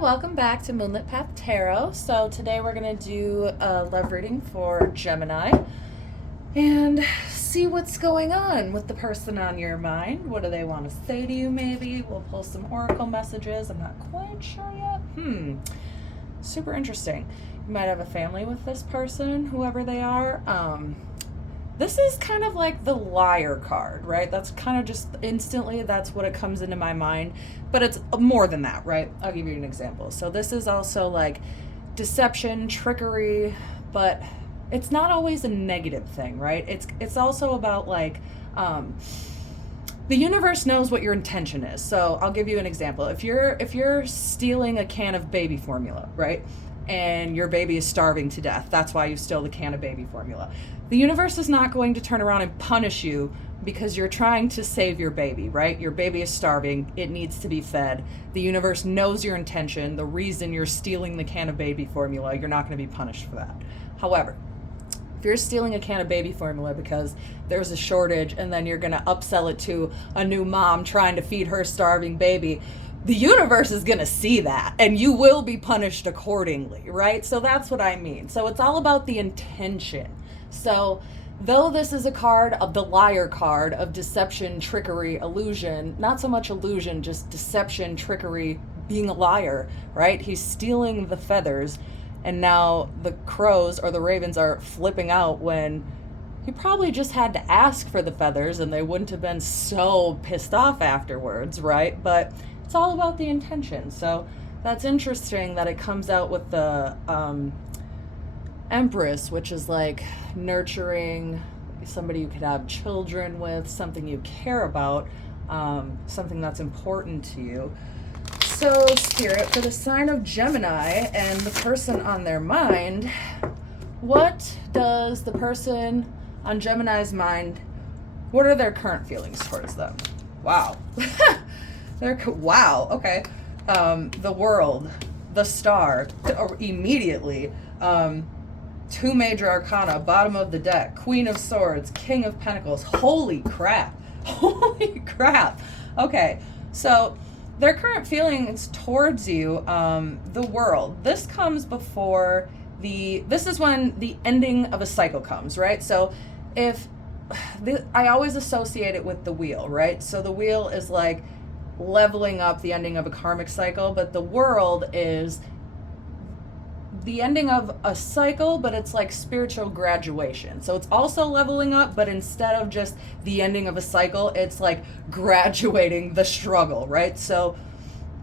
Welcome back to Moonlit Path Tarot. So today we're going to do a love reading for Gemini and see what's going on with the person on your mind. What do they want to say to you maybe? We'll pull some oracle messages. I'm not quite sure yet. Super interesting. You might have a family with this person, whoever they are. This is kind of like the liar card, right? That's kind of just instantly, that's what it comes into my mind. But it's more than that, right? I'll give you an example. So this is also like deception, trickery, but it's not always a negative thing, right? It's also about like the universe knows what your intention is. So I'll give you an example. If you're stealing a can of baby formula, right? And your baby is starving to death. That's why you steal the can of baby formula. The universe is not going to turn around and punish you because you're trying to save your baby, right? Your baby is starving. It needs to be fed. The universe knows your intention, the reason you're stealing the can of baby formula. You're not going to be punished for that. However, if you're stealing a can of baby formula because there's a shortage and then you're going to upsell it to a new mom trying to feed her starving baby, the universe is going to see that and you will be punished accordingly, right? So that's what I mean. So it's all about the intention. So though this is a card of the liar card of deception, trickery, illusion, not so much illusion, just deception, trickery, being a liar, right? He's stealing the feathers and now the crows or the ravens are flipping out when he probably just had to ask for the feathers and they wouldn't have been so pissed off afterwards, right? But it's all about the intention. So that's interesting that it comes out with the Empress, which is like nurturing, somebody you could have children with, something you care about, something that's important to you. So, Spirit, for the sign of Gemini and the person on their mind, what does the person on Gemini's mind, what are their current feelings towards them? Wow. Wow, okay. The world, the star, immediately. Two major arcana, bottom of the deck, Queen of Swords, King of Pentacles. Holy crap. Holy crap. Okay, so their current feelings towards you, the world. This comes before this is when the ending of a cycle comes, right? So I always associate it with the wheel, right? So the wheel is like leveling up the ending of a karmic cycle, but the world is the ending of a cycle, but it's like spiritual graduation. So it's also leveling up, but instead of just the ending of a cycle, it's like graduating the struggle, right? So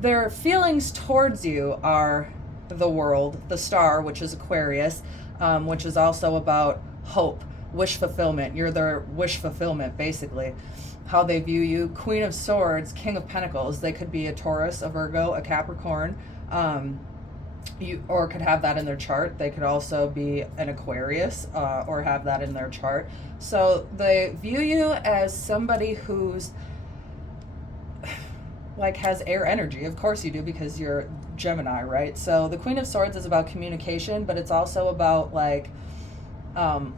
their feelings towards you are the world, the star, which is Aquarius, which is also about hope, wish fulfillment. You're their wish fulfillment, basically. How they view you. Queen of Swords, King of Pentacles. They could be a Taurus, a Virgo, a Capricorn. Or could have that in their chart. They could also be an Aquarius or have that in their chart. So they view you as somebody who's like has air energy. Of course you do, because you're Gemini, right? So the Queen of Swords is about communication, but it's also about like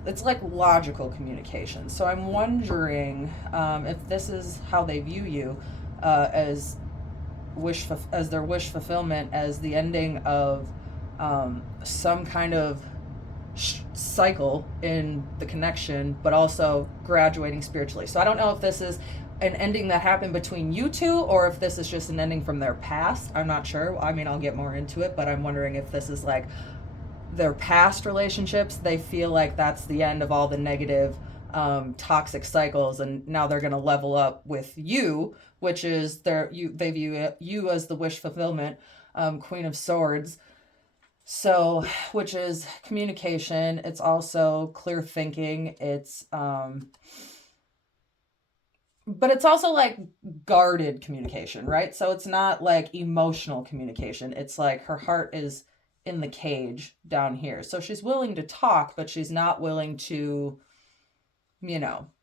it's like logical communication. So I'm wondering if this is how they view you as their wish fulfillment, as the ending of some kind of cycle in the connection, but also graduating spiritually. So I don't know if this is an ending that happened between you two or if this is just an ending from their past. I'm not sure. I mean, I'll get more into it, but I'm wondering if this is like their past relationships. They feel like that's the end of all the negative toxic cycles, and now they're going to level up with you, which is they view you as the wish fulfillment, Queen of Swords. So, which is communication. It's also clear thinking. It's but it's also like guarded communication, right? So it's not like emotional communication. It's like her heart is in the cage down here. So she's willing to talk, but she's not willing to,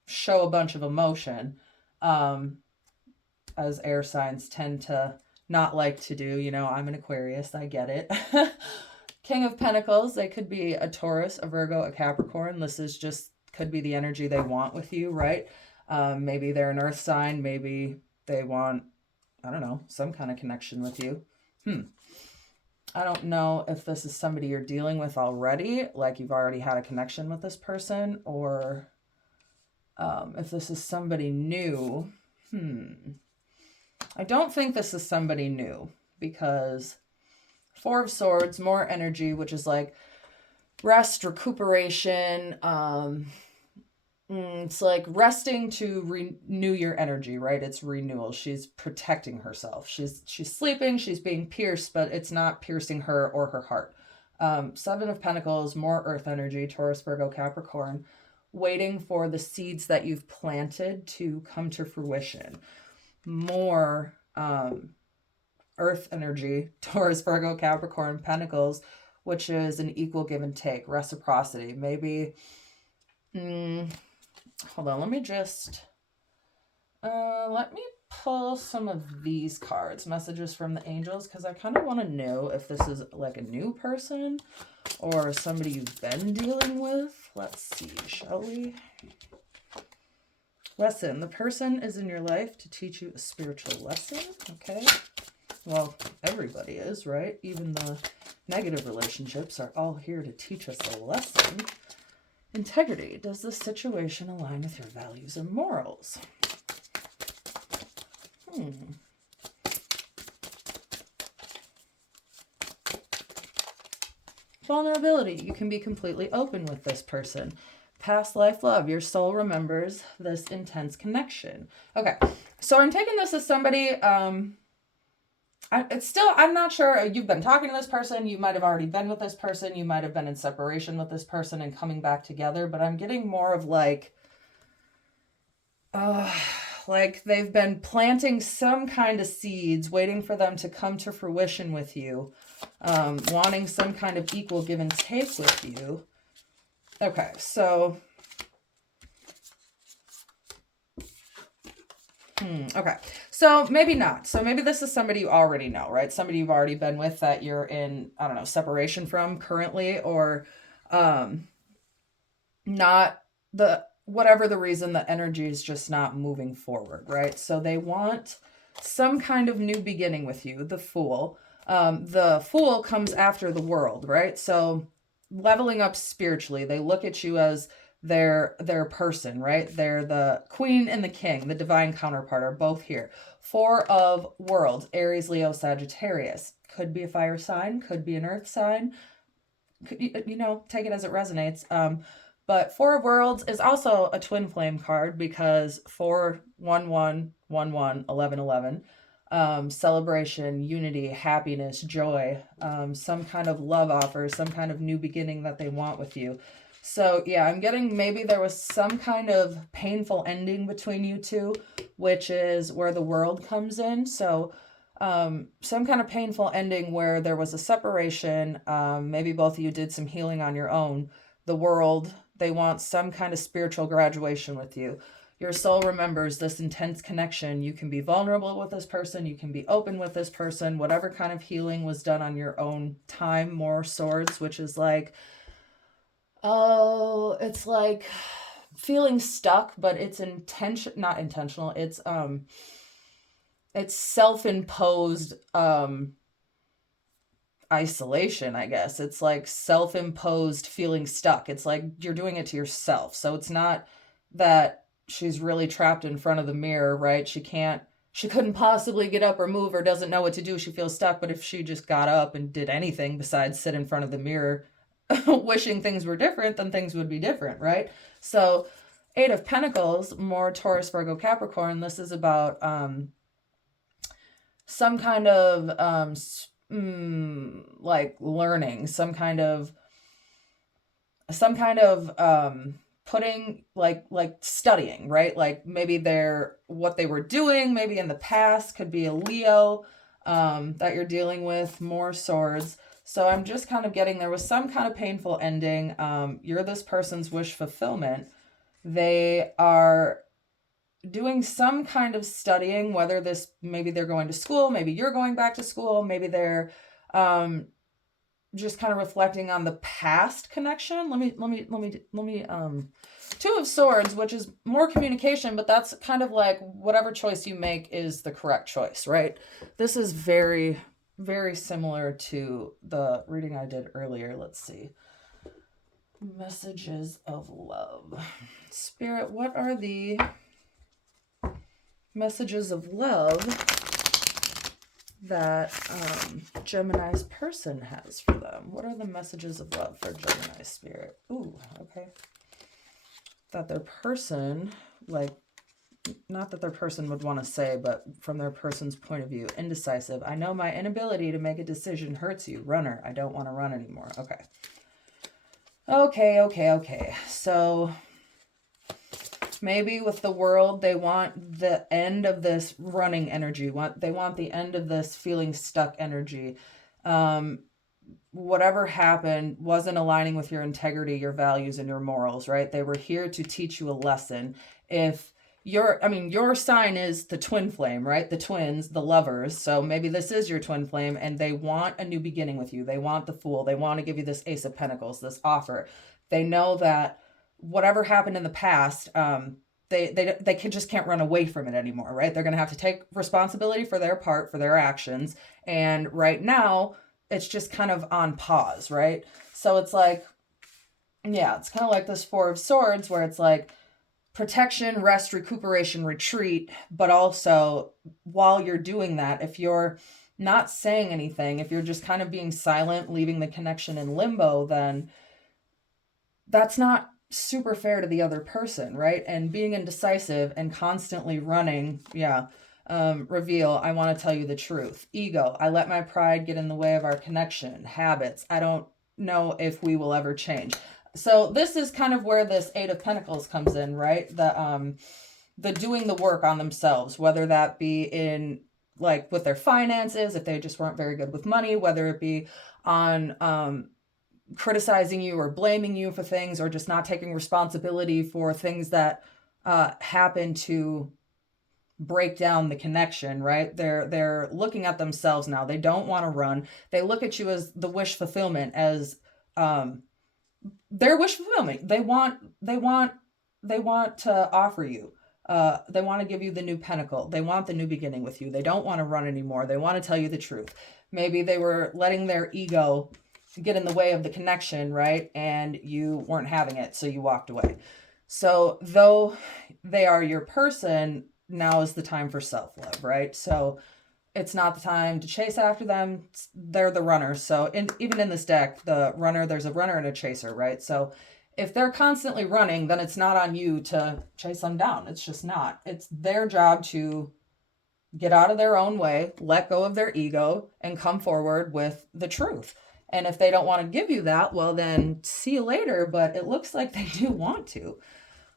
show a bunch of emotion, as air signs tend to not like to do. I'm an Aquarius, I get it. King of Pentacles, they could be a Taurus, a Virgo, a Capricorn. This is just, could be the energy they want with you, right? Maybe they're an earth sign. Maybe they want, I don't know, some kind of connection with you. I don't know if this is somebody you're dealing with already, like you've already had a connection with this person, or if this is somebody new. I don't think this is somebody new, because Four of Swords, more energy, which is like rest, recuperation. It's like resting to renew your energy, right? It's renewal. She's protecting herself. She's sleeping. She's being pierced, but it's not piercing her or her heart. Seven of Pentacles, more earth energy, Taurus, Virgo, Capricorn, waiting for the seeds that you've planted to come to fruition. More earth energy, Taurus, Virgo, Capricorn, Pentacles, which is an equal give and take, reciprocity. Maybe, hold on, let me pull some of these cards, messages from the angels, because I kind of want to know if this is like a new person or somebody you've been dealing with. Let's see, shall we? Lesson. The person is in your life to teach you a spiritual lesson. Okay. Well, everybody is, right? Even the negative relationships are all here to teach us a lesson. Integrity. Does this situation align with your values and morals? Vulnerability. You can be completely open with this person. Past life love. Your soul remembers this intense connection. Okay, so I'm taking this as somebody, I'm not sure. You've been talking to this person. You might have already been with this person. You might have been in separation with this person and coming back together. But I'm getting more of like they've been planting some kind of seeds, waiting for them to come to fruition with you, wanting some kind of equal give and take with you. Okay, so... okay, so maybe not. So maybe this is somebody you already know, right? Somebody you've already been with that you're in, I don't know, separation from currently, or not the... whatever the reason, the energy is just not moving forward, right? So they want some kind of new beginning with you, the Fool. The Fool comes after the World, right? So leveling up spiritually, they look at you as their person, right? They're the Queen and the King, the divine counterpart, are both here. Four of Worlds, Aries, Leo, Sagittarius. Could be a fire sign, could be an earth sign. You know, take it as it resonates. But Four of Worlds is also a twin flame card, because 4, 1, 1, 1, 1, 11, 11. Celebration, unity, happiness, joy, some kind of love offer, some kind of new beginning that they want with you. So yeah, I'm getting maybe there was some kind of painful ending between you two, which is where the World comes in. So some kind of painful ending where there was a separation. Maybe both of you did some healing on your own. The World, they want some kind of spiritual graduation with you. Your soul remembers this intense connection. You can be vulnerable with this person. You can be open with this person. Whatever kind of healing was done on your own time. More Swords, which is like, oh, it's like feeling stuck, but it's not intentional. It's self-imposed isolation, I guess. It's like self-imposed feeling stuck. It's like you're doing it to yourself. So it's not that she's really trapped in front of the mirror, right? She couldn't possibly get up or move, or doesn't know what to do. She feels stuck. But if she just got up and did anything besides sit in front of the mirror wishing things were different, then things would be different, right? So 8 of Pentacles, more Taurus, Virgo, Capricorn. This is about some kind of like learning, some kind of putting like studying, right? Like maybe what they were doing maybe in the past, could be a Leo that you're dealing with. More Swords. So I'm just kind of getting there was some kind of painful ending. You're this person's wish fulfillment. They are doing some kind of studying, whether maybe they're going to school, maybe you're going back to school, maybe they're just kind of reflecting on the past connection. Let me 2 of Swords, which is more communication, but that's kind of like whatever choice you make is the correct choice, right? This is very very similar to the reading I did earlier. Let's see. Messages of love. Spirit, what are the messages of love that Gemini's person has for them? What are the messages of love for Gemini spirit? Ooh, okay. That their person, like, not that their person would want to say, but from their person's point of view, indecisive. I know my inability to make a decision hurts you. Runner, I don't want to run anymore. Okay. Okay. So maybe with the world, they want the end of this running energy. They want the end of this feeling stuck energy. Whatever happened wasn't aligning with your integrity, your values, and your morals, right? They were here to teach you a lesson. If your sign is the twin flame, right? The twins, the lovers. So maybe this is your twin flame and they want a new beginning with you. They want the Fool. They want to give you this Ace of Pentacles, this offer. They know that whatever happened in the past, they just can't run away from it anymore, right? They're going to have to take responsibility for their part, for their actions. And right now, it's just kind of on pause, right? So it's like, yeah, it's kind of like this Four of Swords where it's like protection, rest, recuperation, retreat. But also while you're doing that, if you're not saying anything, if you're just kind of being silent, leaving the connection in limbo, then that's not super fair to the other person, right? And being indecisive and constantly running, reveal, I want to tell you the truth. Ego, I let my pride get in the way of our connection. Habits, I don't know if we will ever change. So this is kind of where this Eight of Pentacles comes in, right? The doing the work on themselves, whether that be in like with their finances, if they just weren't very good with money, whether it be on criticizing you or blaming you for things, or just not taking responsibility for things that happen to break down the connection, right? They're looking at themselves now. They don't want to run. They look at you as the wish fulfillment, as their wish fulfillment. They want to offer you. They want to give you the new pentacle. They want the new beginning with you. They don't want to run anymore. They want to tell you the truth. Maybe they were letting their ego get in the way of the connection, right? And you weren't having it, so you walked away. So though they are your person, now is the time for self-love, right? So it's not the time to chase after them. They're the runner. So even in this deck, the runner, there's a runner and a chaser, right? So if they're constantly running, then it's not on you to chase them down. It's just not. It's their job to get out of their own way, let go of their ego, and come forward with the truth. And if they don't want to give you that, well, then see you later. But it looks like they do want to.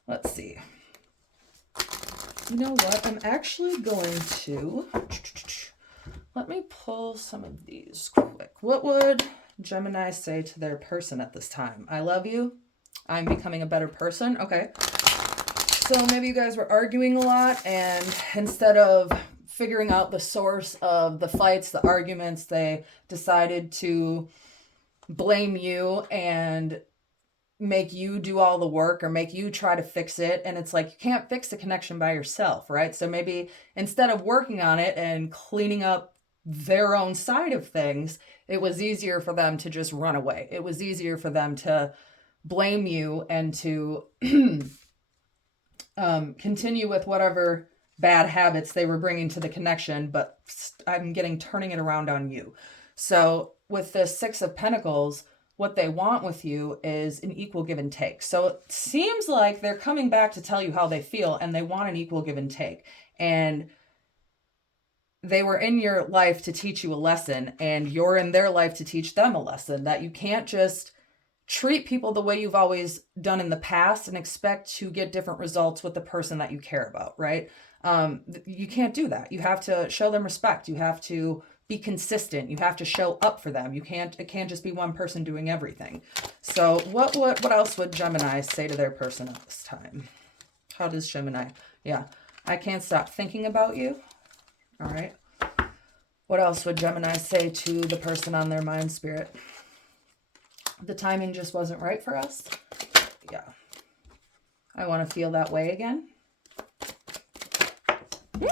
Let's see. You know what? I'm actually going to... Let me pull some of these quick. What would Gemini say to their person at this time? I love you. I'm becoming a better person. Okay. So maybe you guys were arguing a lot, and instead of figuring out the source of the fights, the arguments, they decided to blame you and make you do all the work, or make you try to fix it. And it's like, you can't fix the connection by yourself, right? So maybe instead of working on it and cleaning up their own side of things, it was easier for them to just run away. It was easier for them to blame you and to continue with whatever bad habits they were bringing to the connection, but I'm getting turning it around on you. So with the Six of Pentacles, what they want with you is an equal give and take. So it seems like they're coming back to tell you how they feel, and they want an equal give and take. And they were in your life to teach you a lesson, and you're in their life to teach them a lesson, that you can't just treat people the way you've always done in the past and expect to get different results with the person that you care about, right? You can't do that. You have to show them respect. You have to be consistent. You have to show up for them. It can't just be one person doing everything. So what else would Gemini say to their person at this time? How does Gemini? Yeah. I can't stop thinking about you. All right. What else would Gemini say to the person on their mind, spirit? The timing just wasn't right for us. Yeah. I want to feel that way again. Woo!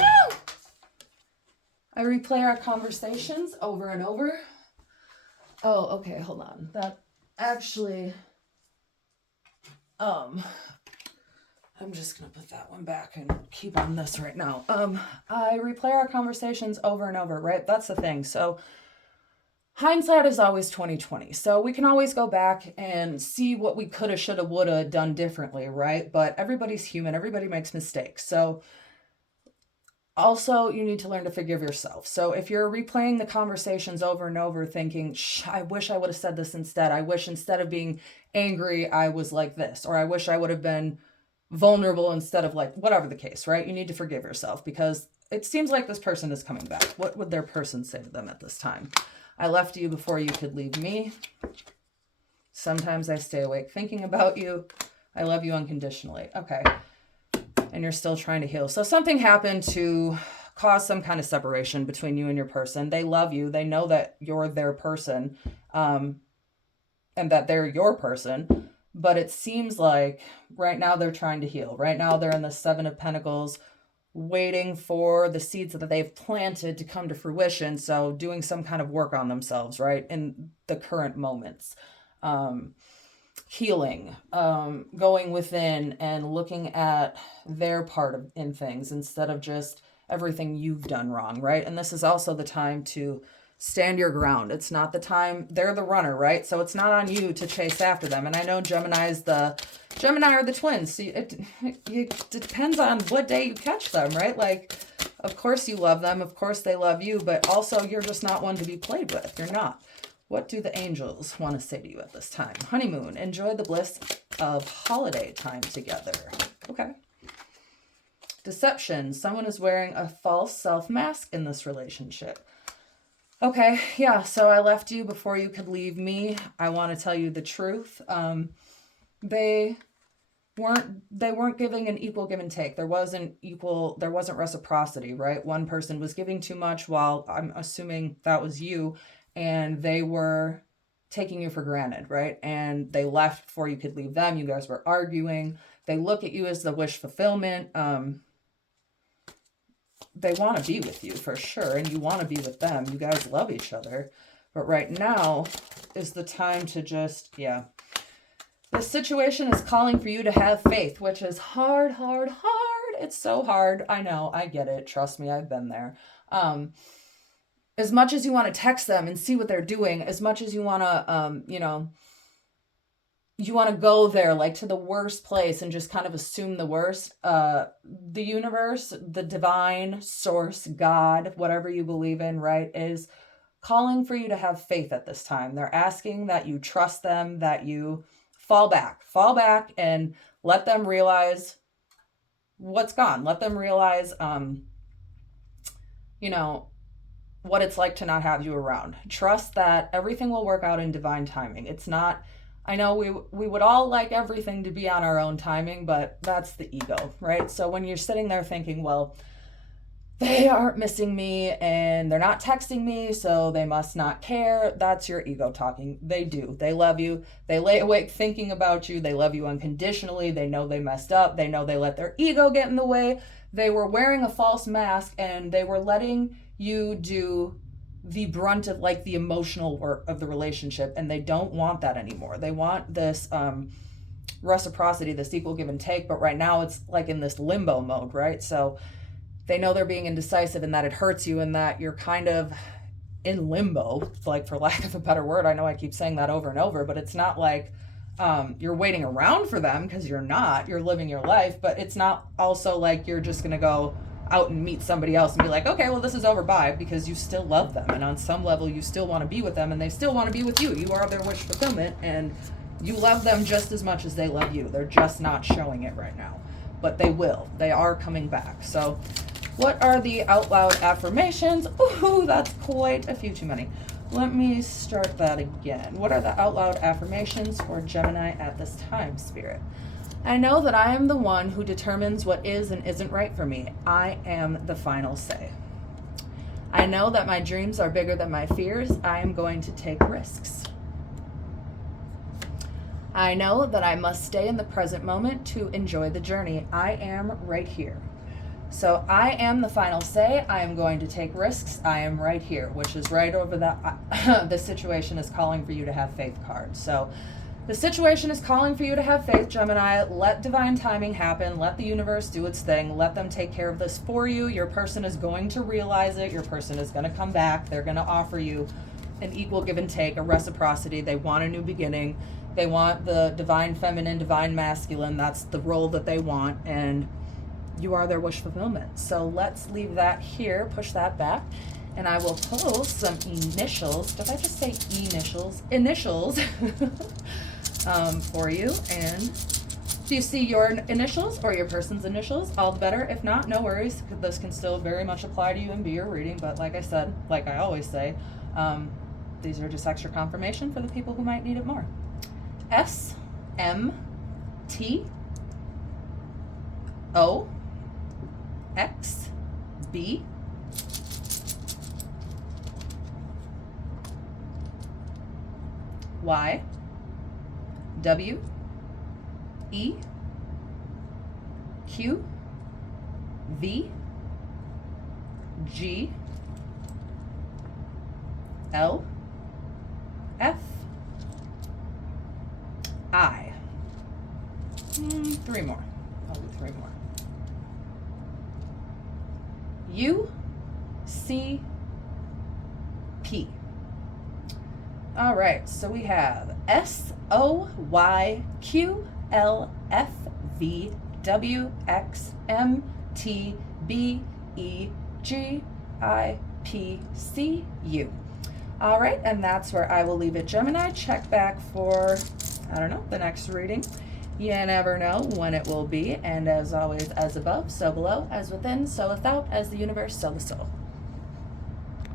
I replay our conversations over and over. Oh, okay, hold on. That actually, I'm just gonna put that one back and keep on this right now. I replay our conversations over and over, right? That's the thing. So hindsight is always 2020. So we can always go back and see what we coulda, shoulda, woulda done differently, right? But everybody's human. Everybody makes mistakes. So also, you need to learn to forgive yourself. So if you're replaying the conversations over and over thinking, I wish I would have said this instead. I wish instead of being angry, I was like this. Or I wish I would have been vulnerable instead of like, whatever the case, right? You need to forgive yourself because it seems like this person is coming back. What would their person say to them at this time? I left you before you could leave me. Sometimes I stay awake thinking about you. I love you unconditionally. Okay. And you're still trying to heal. So something happened to cause some kind of separation between you and your person. They love you. They know that you're their person, and that they're your person. But it seems like right now they're trying to heal. Right now they're in the Seven of Pentacles, waiting for the seeds that they've planted to come to fruition. So doing some kind of work on themselves, right? In the current moments. Healing, going within and looking at their part in things instead of just everything you've done wrong, right? And this is also the time to stand your ground. It's not the time, they're the runner, right? So it's not on you to chase after them. And I know Gemini are the twins. So it depends on what day you catch them, right? Like, of course you love them. Of course they love you, but also you're just not one to be played with. You're not. What do the angels want to say to you at this time? Honeymoon. Enjoy the bliss of holiday time together. Okay. Deception. Someone is wearing a false self-mask in this relationship. Okay. Yeah. So I left you before you could leave me. I want to tell you the truth. They weren't giving an equal give and take. There wasn't reciprocity, right? One person was giving too much while I'm assuming that was you. And they were taking you for granted, right? And they left before you could leave them. You guys were arguing. They look at you as the wish fulfillment. They want to be with you for sure. And you want to be with them. You guys love each other. But right now is the time to just, yeah. This situation is calling for you to have faith, which is hard, hard, hard. It's so hard. I know. I get it. Trust me. I've been there. As much as you want to text them and see what they're doing, as much as you want to, you want to go there like to the worst place and just kind of assume the worst, the universe, the divine source, God, whatever you believe in, right, is calling for you to have faith at this time. They're asking that you trust them, that you fall back and let them realize what's gone. Let them realize, what it's like to not have you around. Trust that everything will work out in divine timing. It's not, I know we would all like everything to be on our own timing, but that's the ego, right? So when you're sitting there thinking, well, they aren't missing me and they're not texting me, so they must not care. That's your ego talking. They do. They love you. They lay awake thinking about you. They love you unconditionally. They know they messed up. They know they let their ego get in the way. They were wearing a false mask and they were letting you do the brunt of like the emotional work of the relationship, and they don't want that anymore. They want this reciprocity, this equal give and take, but right now it's like in this limbo mode, right? So they know they're being indecisive and that it hurts you and that you're kind of in limbo, like for lack of a better word. I know I keep saying that over and over, but it's not like you're waiting around for them, because you're not. You're living your life, but it's not also like you're just going to go out and meet somebody else and be like, okay, well, this is over, bye, because you still love them. And on some level, you still want to be with them and they still want to be with you. You are their wish fulfillment and you love them just as much as they love you. They're just not showing it right now, but they will. They are coming back. So what are the out loud affirmations? Ooh, that's quite a few too many. Let me start that again. What are the out loud affirmations for Gemini at this time, Spirit? I know that I am the one who determines what is and isn't right for me. I am the final say. I know that my dreams are bigger than my fears. I am going to take risks. I know that I must stay in the present moment to enjoy the journey. I am right here. So I am the final say. I am going to take risks. I am right here, which is right over that. The situation is calling for you to have faith card. So the situation is calling for you to have faith, Gemini. Let divine timing happen. Let the universe do its thing. Let them take care of this for you. Your person is going to realize it. Your person is going to come back. They're going to offer you an equal give and take, a reciprocity. They want a new beginning. They want the divine feminine, divine masculine. That's the role that they want. And you are their wish fulfillment. So let's leave that here, push that back. And I will pull some initials. Did I just say initials? Initials. For you. And do you see your initials or your person's initials? All the better. If not, no worries. This can still very much apply to you and be your reading. But like I said, like I always say, these are just extra confirmation for the people who might need it more. S M T O X B Y W E Q V G L F I. Three more. I'll do three more. U C P. All right, so we have S O Y Q L F V W X M T B E G I P C U. All right, and that's where I will leave it, Gemini. Check back for, I don't know, the next reading. You never know when it will be. And as always, as above, so below, as within, so without, as the universe, so the soul.